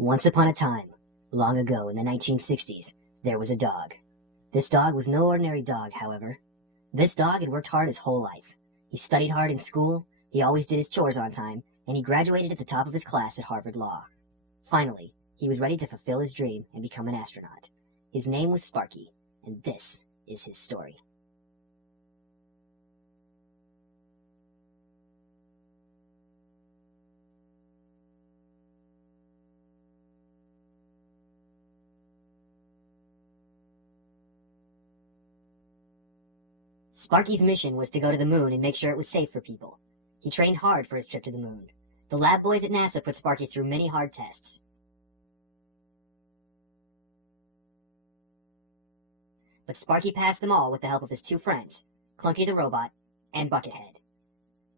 Once upon a time, long ago in the 1960s, there was a dog. This dog was no ordinary dog, however. This dog had worked hard his whole life. He studied hard in school, he always did his chores on time, and he graduated at the top of his class at Harvard Law. Finally, he was ready to fulfill his dream and become an astronaut. His name was Sparky, and this is his story. Sparky's mission was to go to the moon and make sure it was safe for people. He trained hard for his trip to the moon. The lab boys at NASA put Sparky through many hard tests. But Sparky passed them all with the help of his two friends, Clunky the robot and Buckethead.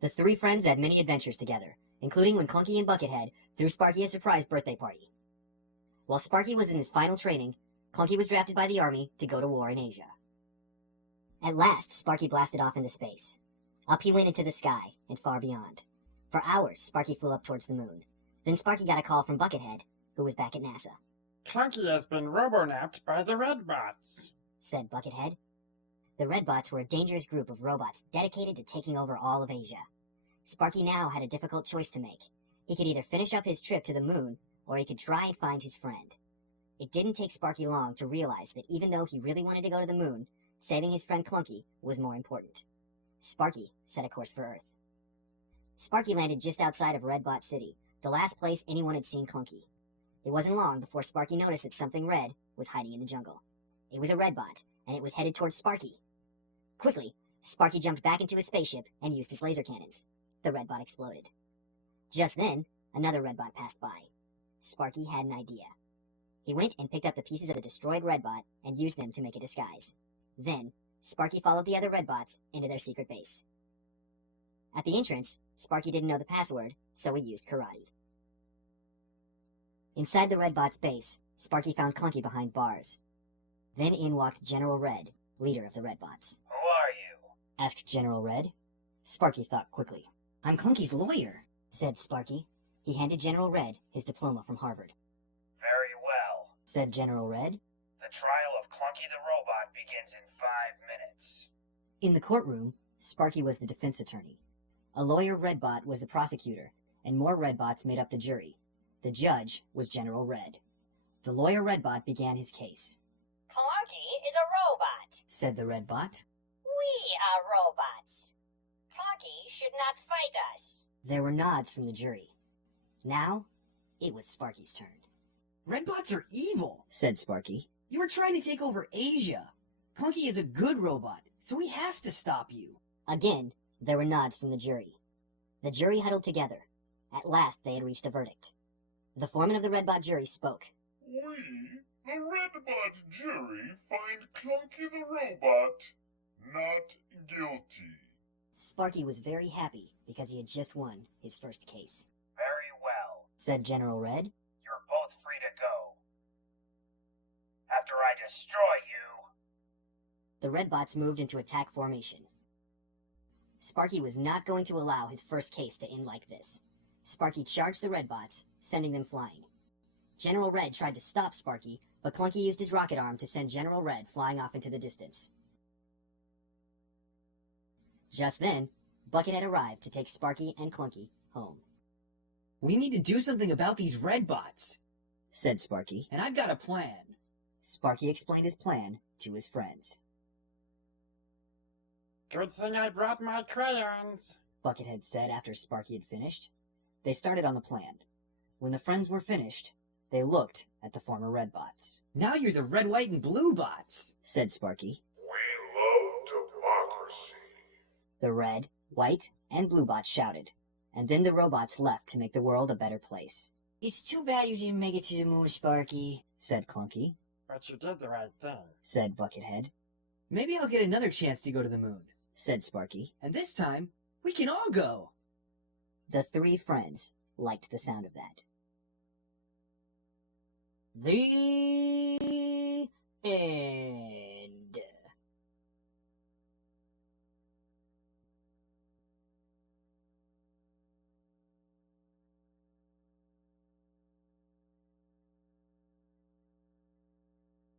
The three friends had many adventures together, including when Clunky and Buckethead threw Sparky a surprise birthday party. While Sparky was in his final training, Clunky was drafted by the Army to go to war in Asia. At last, Sparky blasted off into space. Up he went into the sky, and far beyond. For hours, Sparky flew up towards the moon. Then Sparky got a call from Buckethead, who was back at NASA. Clunky has been robo-napped by the Redbots, said Buckethead. The Redbots were a dangerous group of robots dedicated to taking over all of Asia. Sparky now had a difficult choice to make. He could either finish up his trip to the moon, or he could try and find his friend. It didn't take Sparky long to realize that even though he really wanted to go to the moon, saving his friend Clunky was more important. Sparky set a course for Earth. Sparky landed just outside of Redbot City, the last place anyone had seen Clunky. It wasn't long before Sparky noticed that something red was hiding in the jungle. It was a Redbot, and it was headed towards Sparky. Quickly, Sparky jumped back into his spaceship and used his laser cannons. The Redbot exploded. Just then, another Redbot passed by. Sparky had an idea. He went and picked up the pieces of the destroyed Redbot and used them to make a disguise. Then, Sparky followed the other Redbots into their secret base. At the entrance, Sparky didn't know the password, so he used karate. Inside the Redbots' base, Sparky found Clunky behind bars. Then in walked General Red, leader of the Redbots. Who are you? Asked General Red. Sparky thought quickly. I'm Clunky's lawyer, said Sparky. He handed General Red his diploma from Harvard. Very well, said General Red. The trial of Clunky the robot begins in 5 minutes. In the courtroom, Sparky was the defense attorney. A lawyer Redbot was the prosecutor, and more Redbots made up the jury. The judge was General Red. The lawyer Redbot began his case. Clunky is a robot, said the Redbot. We are robots. Clunky should not fight us. There were nods from the jury. Now, it was Sparky's turn. Redbots are evil, said Sparky. You were trying to take over Asia. Clunky is a good robot, so he has to stop you. Again, there were nods from the jury. The jury huddled together. At last, they had reached a verdict. The foreman of the Redbot jury spoke. We, the Redbot jury, find Clunky the robot not guilty. Sparky was very happy because he had just won his first case. Very well, said General Red. You're both free to go. After I destroy you. The Redbots moved into attack formation. Sparky was not going to allow his first case to end like this. Sparky charged the Redbots, sending them flying. General Red tried to stop Sparky, but Clunky used his rocket arm to send General Red flying off into the distance. Just then, Buckethead arrived to take Sparky and Clunky home. We need to do something about these Redbots, said Sparky. And I've got a plan. Sparky explained his plan to his friends. Good thing I brought my crayons, Buckethead said after Sparky had finished. They started on the plan. When the friends were finished, they looked at the former Redbots. Now you're the red, white, and blue bots, said Sparky. We love democracy. The red, white, and blue bots shouted, and then the robots left to make the world a better place. It's too bad you didn't make it to the moon, Sparky, said Clunky. but you did the right thing, said Buckethead. Maybe I'll get another chance to go to the moon, said Sparky. and this time, we can all go. The three friends liked the sound of that. The end.